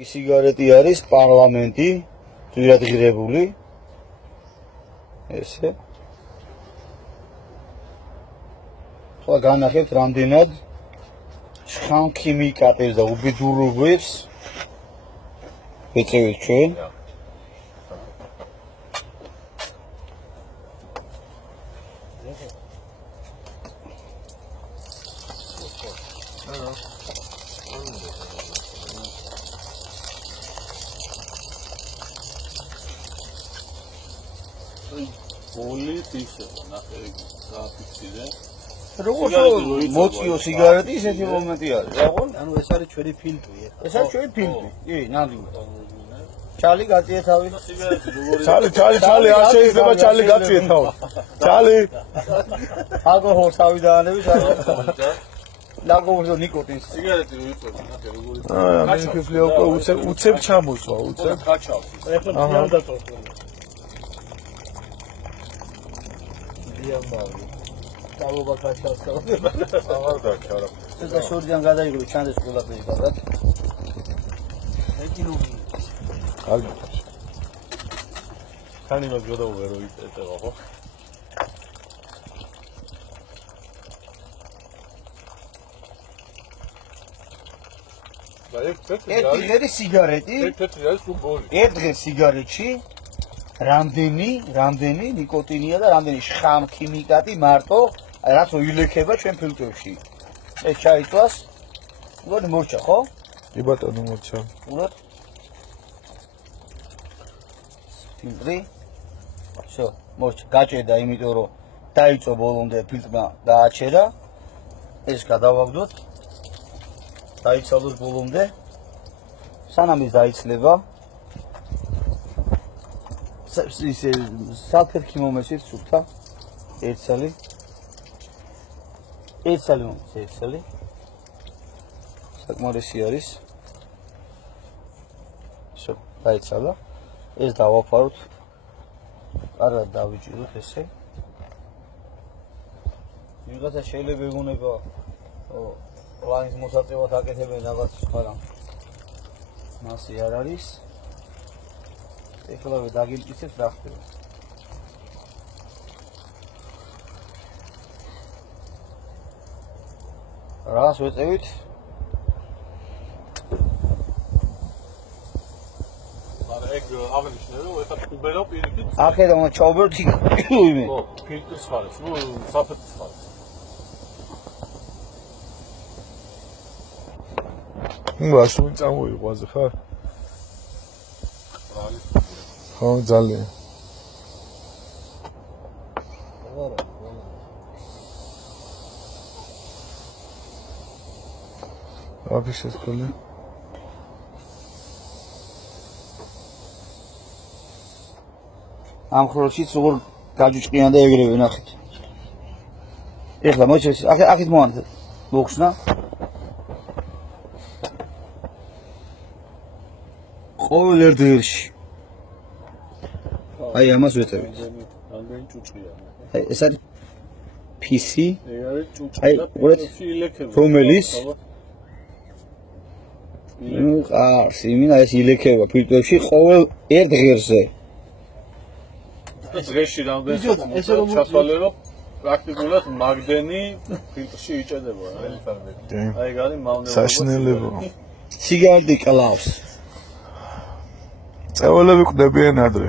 სიგარეტი არის პარლამენტი, ძვირად ღირებული. ესე. ხო განახებთ რამდენად შხამქიმიკატებს და უბედურებებს ეწევით ჩვენ. Πολύ πίσω, να φύγει. როგორც მოწიო სიგარეტი ისეთი მომენტი არის. ანუ ეს არის ჩვენი ფილტვი. ეს არის ჩვენი ფილტვი. კი, ნამდვილად. ჩალი გაწიე თავი. ჩალი არ შეიძლება ჩალი გაწიე თავი. ჩალი ალკოჰოლს თავი დაანები ჩალი. ლაგოვო ნიკოტინს. სიგარეტი რო იწვევ, ნახე როგორი. მე ფიფლი უკვე უცებ ჩამოწვა, უცებ. გაჩავს. ეხლა ძალიან დაწოვდა. Tavuk kaçar kaldı. აღარ დაჩარა. ეს შორიდან გადაიგრო ჩანდეს ყველაფერი გადად. კარგი. ხანი მას გადაუღე რო იწევა, ხო? ერთი ღერი სიგარეტი, ერთ-ერთი არის უბრალოდ. ერთ ღერ სიგარეტში რამდენი ნიკოტინია და რამდენი შხამქიმიკატი მარტო რაც უილექება ჩვენ ფილტრებში. ეს ჩაიწვას. უბრალოდ მორჩა, ხო? კი ბატონო მორჩა. უბრალოდ ფილტრი. всё, მორჩა, გაჭედა, იმიტომ რომ დაიწო ბოლომდე ფილტრმა დააჩერა. ეს გადავაგდოთ. დაიცალოს ბოლომდე. სანამ ის დაიცლება ისე საფერქი მომეცით სუფთა. ერთი წელი. საკმარისი არის. всё, დაიცალა. ეს დავაფაროთ. კარგად დავიჭიროთ ესე. ვიღაცა შეიძლება ეგონება პლანის მოსაწევად აკეთებენ რაღაც, მაგრამ მასე არ არის. ეხლა დაგიმტკიცებთ რა ხდება. რას ვეწევით? მაგრამ ეგ აღნიშნე რომ ეხლა უბერავ პირიქით. ახედა უნდა ჩაუბეროთ იმე. ხო, ფილტრის ხარეს, ნუ საფრთხის ხარეს. გასული წამოიყვაზე ხარ? ხო, ძალიან. აფიშეს ხოლე. ამ ხროლშიც როგორ გაჯუჭყიან და ეგრევე ნახეთ. ეხლა მოიჩეს, აქეთ მოანეთ. მოხსნა. ყოველ ერთ ღერში. აი ამას ვეწევით. რამდენი ჭუჭყია. აი ეს არის PC. ეგ არის ჭუჭყი აი, და უბრალოდ ილექება. რომელიც ნუ ყარს, იმინა ეს ილექება ფილტრებში ყოველ ერთ ღერზე. დღეში რამდენი ჩათვალე რომ პრაქტიკულად მაგდენი ფილტრში იჭედება. აი ეგ არის მავნებობა. საშინელებო. სიგარეტი კლავს. წევალები კვდებიან ადრე.